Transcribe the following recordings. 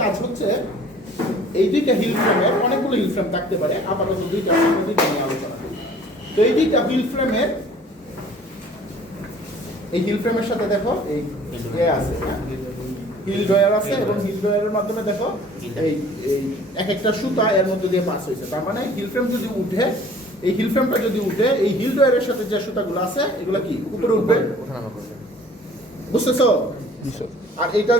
কাজ হচ্ছে এই দুইটা হিল ফ্রেমের অনেকগুলো হিল ফ্রেম থাকতে পারে, আপাতত দুইটা নিয়ে আলোচনা করি। তো এই দুইটা হিল ফ্রেমের এই হিল ফ্রেমের সাথে দেখো এই আছে হিল ড্রয়ার আছে এবং হিল ড্রয়ারের মাধ্যমে দেখো এই এক একটা সুতা এর মধ্যে দিয়ে পাস হয়েছে। তার মানে হিল ফ্রেম যদি উঠে, এই হিল ফ্রেমটা যদি উঠে, এই হিল ড্রয়ারের সাথে যে সুতাগুলো আছে এগুলো কি উপরে উঠবে, বুঝতেছো? আর এইটা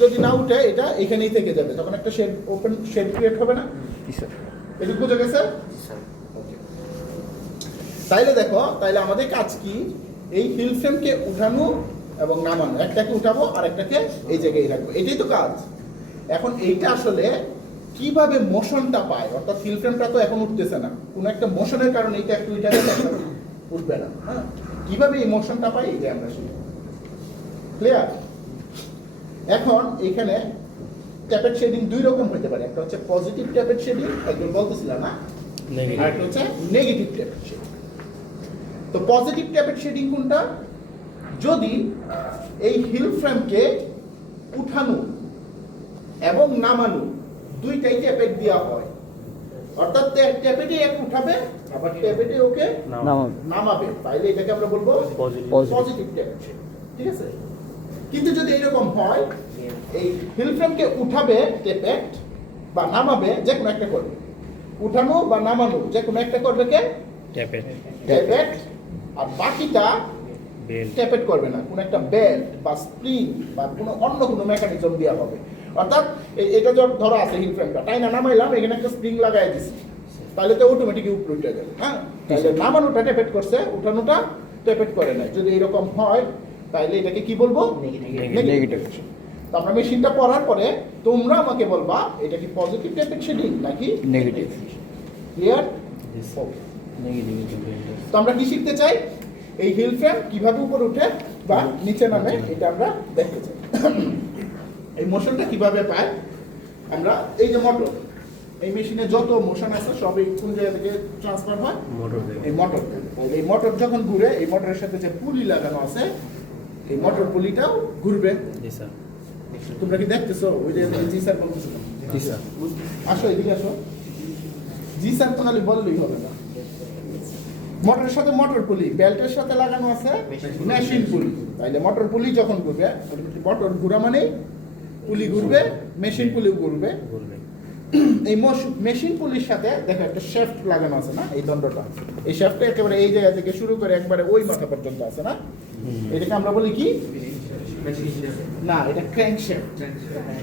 যদি না উঠে এটা এখানেই থেকে যাবে, তখন একটা শেড ওপেন শেড ক্রিয়েট হবে না? এটা বুঝে গেছে? তাইলে দেখো, তাইলে আমাদের কাজ কি, এই হিল ফ্রেমকে উঠানো এবং নামানো, একটাকে উঠাবো আর একটাকে এই জায়গায় রাখবো, এটাই তো কাজ। এখন এইটা আসলে কিভাবে মোশনটা পায়, অর্থাৎ হিল ফ্রেমটা তো এখন উঠতেছে না, কোনো একটা মোশনের কারণে এইটা একটু উঠবে না, হ্যাঁ, কিভাবে এই মোশনটা পাই এই যে আমরা শিখি। ক্লিয়ার? এখন এখানে ট্যাপেড শেডিং দুই রকম হতে পারে, একটা হচ্ছে পজিটিভ ট্যাপেড শেডিং, একজন বলতেছিল না, আর একটা হচ্ছে নেগেটিভ ট্যাপেড শেডিং। তো পজিটিভ ট্যাপেড শেডিং কোনটা? যদি এই হিল ফ্রেমকে উঠানো এবং নামানো দুইটাই ট্যাপেড দেওয়া হয়, অর্থাৎ ট্যাপেডে এক উঠাবে আবার ট্যাপেডে ওকে নামাবে, তাইলে এটাকে আমরা বলবো পজিটিভ ট্যাপেড শেডিং, ঠিক আছে? কিন্তু যদি এরকম হয়, এই হিল ফ্রেমকে উঠাবে ট্যাপেড বা নামাবে, যে কোনো একটা করবে, উঠানো বা নামানো যে কোনো একটা করবে কে? ট্যাপেড, আর বাকিটা ট্যাপেড করবে না, কোনো একটা বেল্ট বা স্প্রিং বা কোনো অন্য কোনো মেকানিজম দেওয়া হবে। অর্থাৎ এটা ধরো আছে হিল ফ্রেমটা, তাই না, নামাইলাম, এখানে একটা স্প্রিং লাগাই দিছি, তাহলে তো অটোমেটিক উপরে উঠে যাবে, হ্যাঁ? তাহলে নামানোটা ট্যাপেড করছে, উঠানোটা ট্যাপেড করে নাই। যদি এরকম হয় তাহলে এটাকে কি বলবো? নেগেটিভ। তো আমরা মেশিনটা পড়ার পরে তোমরা আমাকে বলবা এটা কি পজিটিভ ট্যাপেড শেডিং নাকি নেগেটিভ। ক্লিয়ার? তো আমরা কি শিখতে চাই? এই হিল ফ্রেম কিভাবে উপরে উঠে বা নিচে নামে এটা আমরা দেখতে চাই। এই মোশনটা কিভাবে পায় আমরা? এই যে মোটর, এই মেশিনে যত মোশন আছে সব এই কোন জায়গা থেকে ট্রান্সফার হয়? এই মোটর। এই মোটর যখন ঘুরে, এই মোটরের সাথে যে পুলি লাগানো আছে, এই মোটর পুলিটাও ঘুরবে। তোমরা কি দেখতেছো? ওই যে জি স্যার বলতেছিল, জি স্যার আসো, এদিকে আসো। জি স্যার তো খালি বললেই হবে না। মোটরের সাথে মোটর পুলি, বেল্টের সাথে লাগানো আছে মেশিন পুলি। তাইলে মোটর পুলি যখন ঘুরবে, মোটর ঘুরা মানে পুলি ঘুরবে, মেশিন পুলিও ঘুরবে। এই মেশিন পুলির সাথে দেখো একটা শ্যাফট লাগানো আছে না, এই দণ্ডটা, এই শ্যাফটটা একেবারে এই জায়গা থেকে শুরু করে একবারে ওই মাথা পর্যন্ত আছে না, এটাকে আমরা বলি কি? না, এটা ক্র্যাঙ্কশ্যাফট।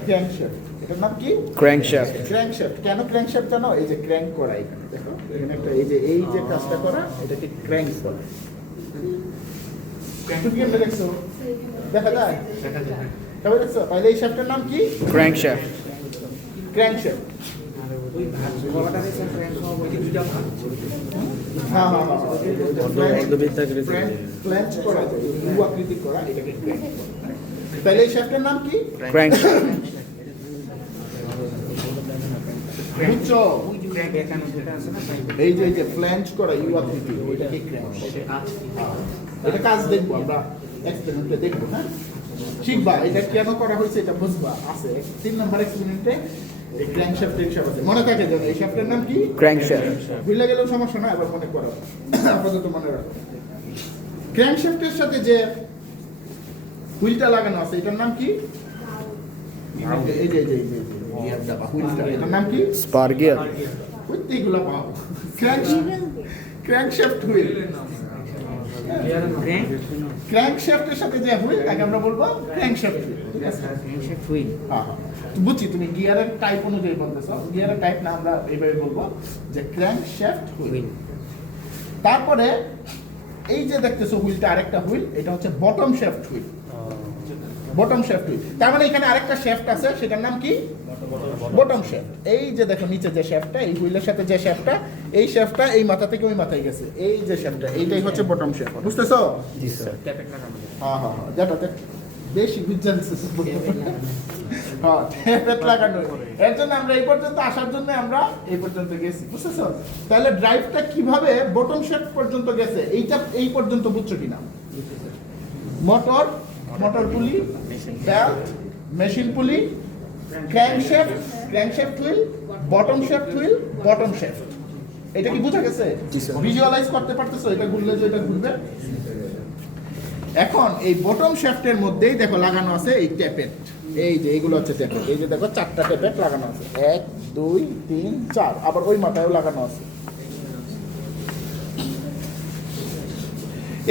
ক্র্যাঙ্কশ্যাফট, এটার নাম কি? ক্র্যাঙ্কশ্যাফট। ক্র্যাঙ্কশ্যাফট কেন ক্র্যাঙ্কশ্যাফট জানো? এই যে ক্র্যাঙ্ক করা, এখানে দেখো, এখানে একটা এই যে কাজটা করা, এটাকে ক্র্যাঙ্ক বলে। তুমি কেমনে দেখছো? দেখা যায়? তবে দেখছো? তাহলে এই শ্যাফটের নাম কি? ক্র্যাঙ্কশ্যাফট। ক্র্যাঙ্কশ্যাফট। হ্যাঁ, ফ্ল্যাঞ্চ করা যায়, ইউ আকৃতি করা, এটাকে ক্র্যাঙ্ক বলে। তাহলে এই শ্যাফটের নাম কি? ক্র্যাঙ্কশ্যাফট। বুঝছো? এই যে ফ্ল্যাঞ্চ করা ইউ আকৃতি, ওইটাকে ক্র্যাঙ্কশ্যাফট। এটা কাজ দেখবো আমরা, এক্সপেরিমেন্টে দেখবো, হ্যাঁ শিখবা এটা কেন করা হয়েছে, এটা বুঝবা। আছে 3 নম্বর এক্সপেরিমেন্টে এই ক্র্যাঙ্কশ্যাফট আছে, মনে থাকে যেন এই শ্যাফটের নাম কি? ক্র্যাঙ্কশ্যাফট। ভুলে গেলেও সমস্যা না, এবার মনে করো, আপাতত মনে রাখো। ক্র্যাঙ্কশ্যাফটের সাথে যে হুইলটা লাগানো আছে, এটার নাম কি? এই যে গিয়ারটা বা হুইলটা, এটার নাম কি? Spare gear. প্রত্যেকগুলো পাও। Crankshaft wheel. ক্র্যাঙ্কশ্যাফটের সাথে যে হুইল, তাকে আমরা বলবো ক্র্যাঙ্কশ্যাফট হুইল। ঠিক আছে? Crankshaft wheel. হ্যাঁ, বুঝছি, তুমি গিয়ারের টাইপ অনুযায়ী বলতেছো। গিয়ারের টাইপ না, আমরা এইভাবে বলবো যে ক্র্যাঙ্কশ্যাফট হুইল। তারপরে এই যে দেখতেছো হুইলটা, আরেকটা হুইল, এটা হচ্ছে bottom shaft wheel. Bottom shaft wheel, তার মানে এখানে আরেকটা শ্যাফট আছে, সেটার নাম কি? Bottom shaft. এই যে দেখো নিচে যে শ্যাফটটা, এই হুইলের সাথে যে শ্যাফটটা, এই শ্যাফটটা এই মাথা থেকে ওই মাথায় গেছে, এই যে শ্যাফটটা, এইটাই হচ্ছে বটম শ্যাফট। বুঝতেছো? জি স্যার। হ্যাঁ, যেটাতে বেশি বুঝছেন। হ্যাঁ, ট্যাপেট লাগানো। এর জন্য আমরা এই পর্যন্ত আসার জন্য আমরা এই পর্যন্ত গেছি, বুঝতেছো? তাহলে ড্রাইভটা কিভাবে বটম শ্যাফট পর্যন্ত গেছে, এইটা এই পর্যন্ত বুঝছো কিনা? মোটর পুলি, বেল্ট, মেশিন পুলি, crankshaft wheel, bottom shaft wheel, bottom shaft. এটা কি বোঝা গেছে? ভিজুয়ালাইজ করতে পারতেছো এটা ঘুরলে যে এটা ঘুরবে? এখন এই বটম শ্যাফটের মধ্যেই দেখো লাগানো আছে এই ট্যাপেট। এই যে এইগুলো হচ্ছে ট্যাপেট। এই যে দেখো 4টা ট্যাপেট লাগানো আছে, 1 2 3 4, আবার ওই মাথায়ও লাগানো আছে।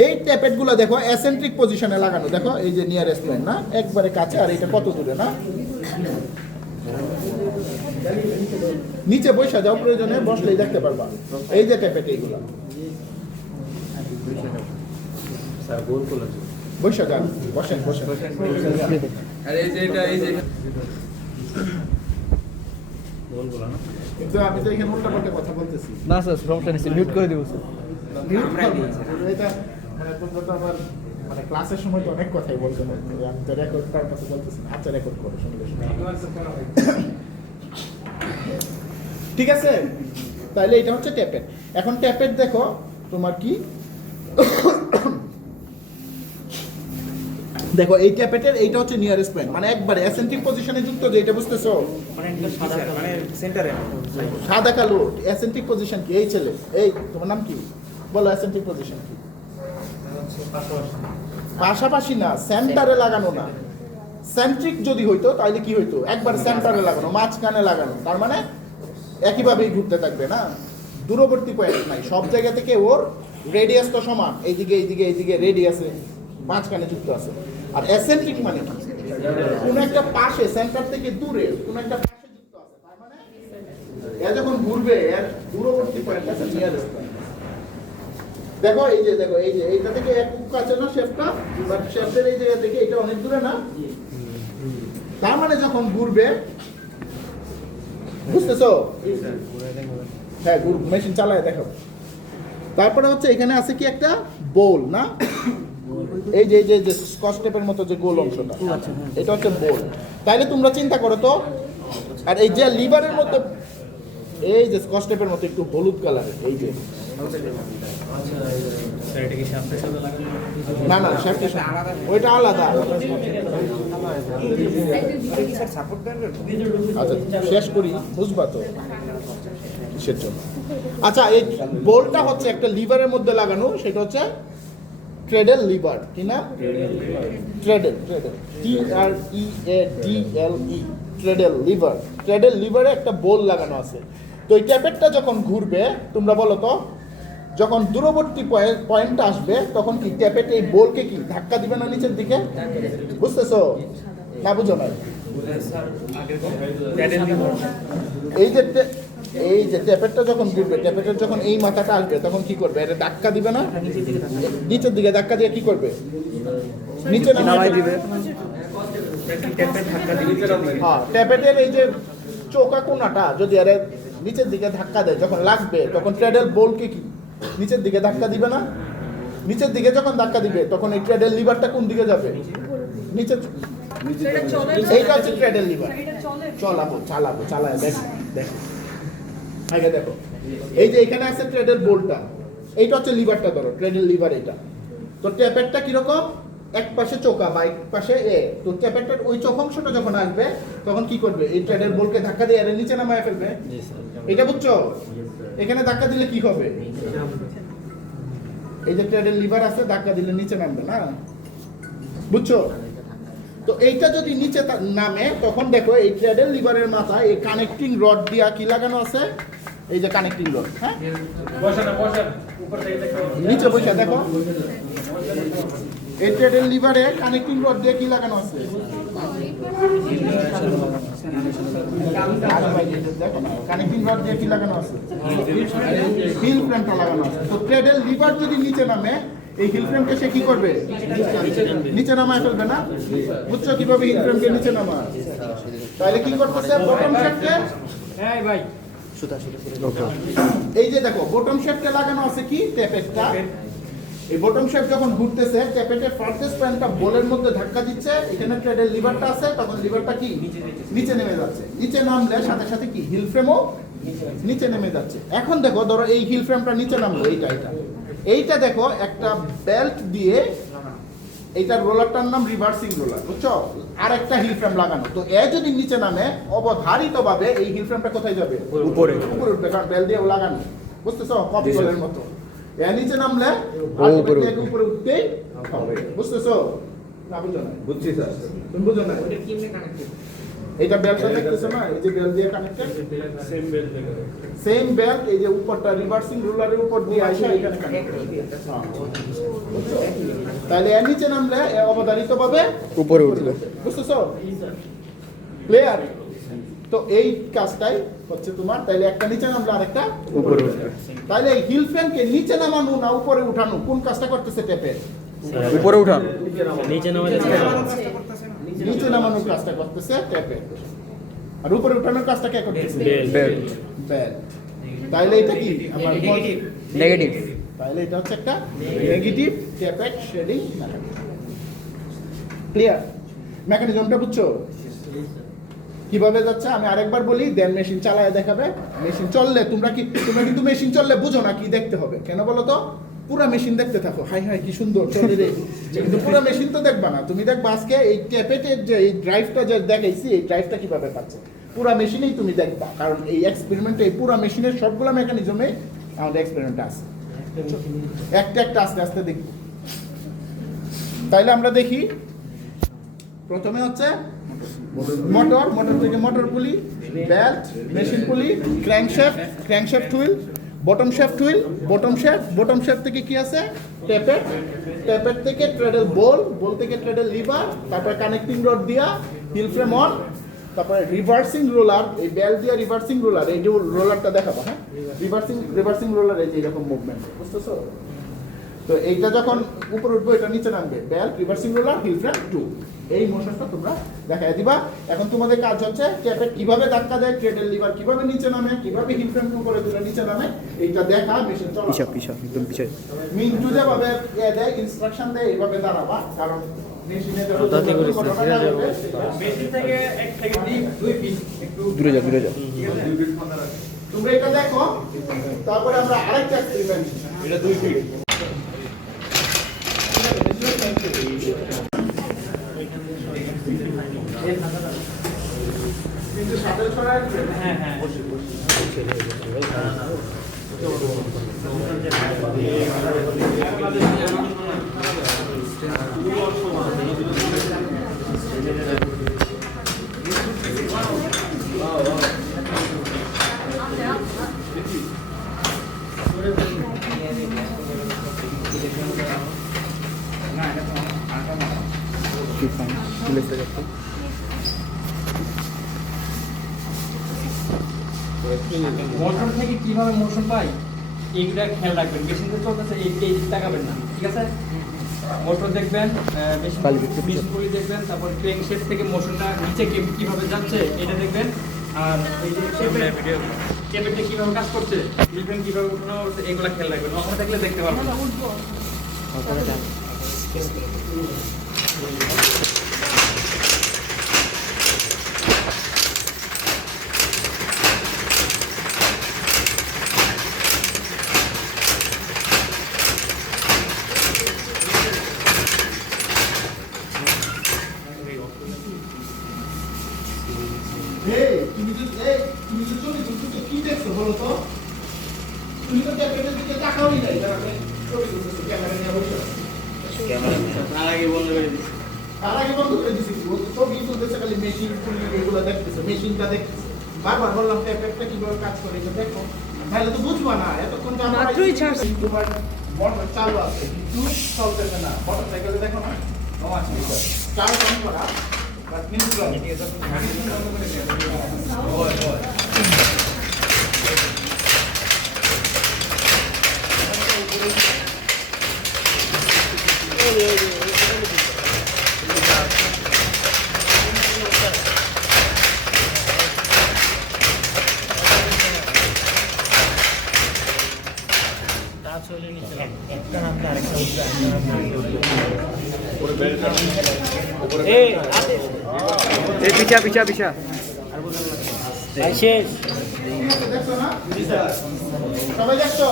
এই ট্যাপেটগুলো দেখো অ্যাসেন্ট্রিক পজিশনে লাগানো, দেখো এই যে নিয়ারেস্ট পয়েন্ট না, একবারে কাছে, আর এটা কত দূরে না, নিচে বসে যাও, প্রয়োজনে বসলেই দেখতে পারবা। এই যে ট্যাপেট এইগুলো বসে যান, বসেন বসেন। আর এই যে এটা এই যে কিন্তু আমি তো এখানে উল্টা পাল্টা কথা বলতেছি না স্যার, সমস্যা নেই, মিউট করে দিব স্যার। এটা মানে তোমরা তো আবার মানে ক্লাসের সময় তো অনেক কথাই বলতে না, আমি তো রেকর্ড করার কাছে বলতেছি না। আচ্ছা রেকর্ড করো, সঙ্গে সঙ্গে। ঠিক আছে, তাহলে এটা হচ্ছে ট্যাপেট। এখন ট্যাপেট দেখো তোমার কি, দেখো এই ট্যাপেটের এইটা হচ্ছে নিয়ারেস্ট পয়েন্ট, মানে একবারে অ্যাসেন্ট্রিক পজিশনে যুক্ত, যে এটা বুঝতেছো, মানে সেন্টারে সাদা কালো অ্যাসেন্ট্রিক পজিশন কি? এই ছেলে, এই তোমার নাম কি বলো, অ্যাসেন্ট্রিক পজিশন কি? পাশাপাশি না, সেন্টারে লাগানো না। সেন্ট্রিক যদি হইতো তাহলে কি হইতো, একবার সেন্টারে লাগানো, মাঝখানে লাগানো, তার মানে একইভাবেই ঘুরতে থাকবে না, দূরবর্তী পয়েন্ট নাই, সব জায়গা থেকে ওর রেডিয়াস তো সমান, এইদিকে এইদিকে এইদিকে রেডিয়াসে মাঝখানে যুক্ত আছে। আর অ্যাসেন্ট্রিক মানে কি, কোন একটা পাশে, সেন্টার থেকে দূরে কোন একটা পাশে যুক্ত আছে, তার মানে এ যখন ঘুরবে এর দূরবর্তী পয়েন্ট আছে নিয়ারেস্ট পয়েন্ট। দেখো এই যে, দেখো এই যে, এইটা থেকে এক কাছে না শেফটা, বাট শেফের এই জায়গা থেকে এটা অনেক দূরে না, তার মানে যখন ঘুরবে, বুঝতেছো? হ্যাঁ, মেশিন চালায় দেখো। তারপরে হচ্ছে এখানে আছে কি একটা বোল না, এই যে এই যে স্কচ টেপের মতো যে গোল অংশটা, এটা হচ্ছে বোল। তাইলে তোমরা চিন্তা করো তো, আর এই যে লিভারের মধ্যে এই যে স্কচ টেপের মতো একটু হলুদ কালারের, এই যে না না শ্যাফটের ওইটা আলাদা। আচ্ছা শেষ করি, বুঝবা তো কিসের জন্য। আচ্ছা, এই বোলটা হচ্ছে একটা লিভারের মধ্যে লাগানো, সেটা হচ্ছে ট্রেডেল লিভার, কি না? Treadle, TREADLE, treadle liver. Treadle লিভারে একটা বোল লাগানো আছে। তো এই ট্যাপেটটা যখন ঘুরবে, তোমরা বলো তো, যখন দূরবর্তী পয়েন্টটা আসবে তখন কি ট্যাপেট এই বোলকে কি ধাক্কা দিবে না নিচের দিকে? বুঝতেছো না? বুঝো না? এই যে ট্যাপেটটা যখন ঘুরবে, ট্যাপেটের যখন এই মাথাটা আসবে তখন কি করবে? এটা ধাক্কা দিবে না নিচের দিকে? ধাক্কা দিয়ে কি করবে? নিচে নামাই দিবে। হ্যাঁ, ট্যাপেটের এই যে চোকা কোনাটা যদি আরে নিচের দিকে ধাক্কা দেয়, যখন লাগবে তখন ট্রেডেল বোলকে কি নিচের দিকে ধাক্কা দিবে না? নিচের দিকে যখন ধাক্কা দিবে তখন এই ট্রেডেল লিভারটা কোন দিকে যাবে? নিচে। এইটা হচ্ছে ট্রেডেল লিভার। চালায় দেখো আগে দেখো, এই যে এখানে আছে ট্রেডেল বোল্টটা, এইটা হচ্ছে লিভারটা, ধরো ট্রেডেল লিভার এটা। তো ট্যাপেটটা কিরকম, এক পাশে চোকা বা এক পাশে এ, তো ট্যাপেটটার ওই চোখ অংশটা যখন আসবে তখন কি করবে? এই ট্রেডেল বোলকে ধাক্কা দিয়ে এর নিচে নামায় ফেলবে। এটা বুঝছো? এখানে ধাক্কা দিলে কি হবে? এই যে ট্রেডেল লিভার আছে, ধাক্কা দিলে নিচে নামবে না, বুঝছো? তো এইটা যদি নিচে নামে তখন দেখো এই ট্রেডেল লিভারের মাথায় এই কানেক্টিং রড দিয়া কি লাগানো আছে, এই যে কানেক্টিং রড। হ্যাঁ, নিচে বসে দেখো, এই ট্রেডেল লিভারে কানেক্টিং রড দিয়ে কি লাগানো আছে? কানেক্টিং রড দিয়ে কি লাগানো আছে? হিল ফ্রেমটা লাগানো আছে। তো ট্রেডেল লিভার যদি নিচে নামে, এই হিল ফ্রেমকে সে কি করবে? নিচে নামায় ফেলবে না? বুঝছো কিভাবে হিল ফ্রেমকে নিচে নামায়? তাহলে কি করতেছে? বটম শেফটে, এই যে দেখো বটম শেফটে লাগানো আছে কি ট্যাপেটটা। এই বটম শেফট যখন ঘুরতেছে, ট্যাপেটের ফার্স্টেস্ট পয়েন্টটা বোলের মধ্যে ধাক্কা দিচ্ছে, এখানে ট্রেডেল লিভারটা আছে, তখন লিভারটা কি নিচে নেমে যাচ্ছে। নিচে নামলে সাথে সাথে কি হিল ফ্রেমও নিচে নেমে যাচ্ছে। এখন দেখো, ধরো এই হিল ফ্রেমটা নিচে নামলো, এইটা দেখো একটা বেল্ট দিয়ে এইটার রোলারটার নাম রিভার্সিং রোলার, বুঝছো? আর একটা হিল ফ্রেম লাগানো, তো এ যদি নিচে নামে অবধারিতভাবে এই হিল ফ্রেমটা কোথায় যাবে? উপরে উঠবে, কারণ বেল দিয়ে লাগানো, বুঝতেছো? কপি কলের মতো এ নিচে নামলে ultimately একে উপরে উঠতেই হবে, বুঝতেছো? না বুঝো না? বুঝছি স্যার। তুমি বুঝো না? ওটা কেমনে কানেক্টেড? এইটা বেলটা দেখতেছো না, এই যে বেল দিয়ে কানেক্টেড, সেম বেল থেকে। সেম বেল, এই যে উপরটা রিভার্সিং রোলারের উপর দিয়ে আইসা এখানে কানেক্টেড। বুঝছো? তাহলে এর নিচে নামলে এ অবধারিতভাবে উপরে উঠবে। বুঝতেছো? ক্লিয়ার? তো এই কাজটাই হচ্ছে তোমার, তাইলে একটা নিচে নামলে আরেকটা উপরে উঠবে। তাইলে এই হিল ফ্রেমকে নিচে নামানো না উপরে উঠানো, কোন কাজটা করতেছে টেপের? উপরে উঠান। নিচে নামাতে নিচে নামানোর কাজটা করতেছে টেপের, আর উপরে উঠানোর কাজটা কে করতেছে? বেল। বেল। তাইলে এটা কি আমার নেগেটিভ। তাহলে এটা হচ্ছে একটা নেগেটিভ টেপের শেডিং মেকানিজম। ক্লিয়ার? মেকানিজমটা বুঝছো কিভাবে যাচ্ছে? আমি আরেকবার বলি, দেন মেশিন চালায় দেখাবে। মেশিন চললে তোমরা কিন্তু মেশিন চললে বুঝো না কি দেখতে হবে, কেন বলো তো? পুরা মেশিন দেখতে থাকো, হাই হাই কি সুন্দর চলে রে, কিন্তু পুরা মেশিন তো দেখবা না। তুমি দেখবা আজকে এই টেপেটের যে এই ড্রাইভটা যে দেখাইছি, এই ড্রাইভটা কিভাবে পাচ্ছে, পুরা মেশিনেই তুমি দেখবা, কারণ এই এক্সপেরিমেন্টে এই পুরা মেশিনের সবগুলো মেকানিজমে আমাদের এক্সপেরিমেন্ট আছে। একটা একটা আস্তে আস্তে দেখব। তাইলে আমরা দেখি, প্রথমে হচ্ছে মোটর থেকে মোটর পুলি, বেল্ট, মেশিন পুলি, crankshaft wheel, bottom shaft wheel, bottom shaft থেকে কি আছে? টেপেট থেকে ট্রেডেল বল থেকে ট্রেডেল লিভার, তারপরে কানেক্টিং রড দিয়া হিল ফ্রেম অন, তারপরে রিভার্সিং রোলার, এই বেল দিয়া রিভার্সিং রোলার, এই যে রোলারটা দেখাবো, হ্যাঁ, রিভার্সিং রোলার, এই যে এরকম মুভমেন্ট, বুঝতেছো? তো এইটা যখন উপরে উঠবে, এটা নিচে নামবে, bell, reversing roller, heel frame 2, এই মোশনটা তোমরা দেখাই দিবা। এখন তোমাদের কাজ হচ্ছে ট্যাপের কিভাবে ধাক্কা দেয়, ট্রেডেল লিভার কিভাবে নিচে নামে, কিভাবে হিল ফ্রেম উপরে তুলে নিচে নামে, এইটা দেখা মেশিন চলা। পিছা একদম পিছা। মিন্টু যেভাবে দেয়, ইনস্ট্রাকশন দেয়, এইভাবে দাঁড়াবা, কারণ মেশিনে যখন মেশিন থেকে 1 থেকে 2 ফিট একটু দূরে যা। তোমরা এটা দেখো, তারপরে আমরা আরেকটা এক্সপেরিমেন্ট, এটা 2 ফিট। কিন্তু সাথে ছড়ায় হ্যাঁ হ্যাঁ মোটর থেকে কিভাবে মোশন পাই এইগুলা খেয়াল রাখবেন। মেশিন তো চলতেছে, এই দিক তাকাবেন না, ঠিক আছে? মোটর দেখবেন, মেশিন পুলি দেখবেন, তারপর ক্র্যাঙ্কশ্যাফট থেকে মোশনটা নিচে কিভাবে যাচ্ছে এটা দেখবেন, আর এই যে কেবেলটা কিভাবে কাজ করছে, লিভেন কিভাবে উঠানো হচ্ছে, এগুলা খেয়াল রাখবেন। ওখানে থাকলে দেখতে পারবেন। তুমি তো ছবি তুলছো, কি দেখছো বলো তো? তুমি তো ক্যামেরার দিকে তাকাওই নাই, তাহলে ছবি তুলছো ক্যামেরা নিয়ে বসে। তার আগে বন্ধ করে দিচ্ছি। তার আগে বন্ধ করে দিছি, ও তো ছবি তুলতেছে, খালি মেশিন পুলি এগুলো দেখতেছে, মেশিনটা দেখতেছে। বারবার বললাম ট্যাপটা কিভাবে কাজ করে এটা দেখো, তাহলে তো বুঝবা না। এতক্ষণ তো আমরা মাত্রই ছাড়ছি। তোমার মোটর চালু আছে, কিন্তু চলতেছে না। মোটরসাইকেলে দেখো না, ও আছে চার্জ অন করা, বাট কিন্তু এই পিছা। শেষ। দেখছো না? সবাই দেখছো?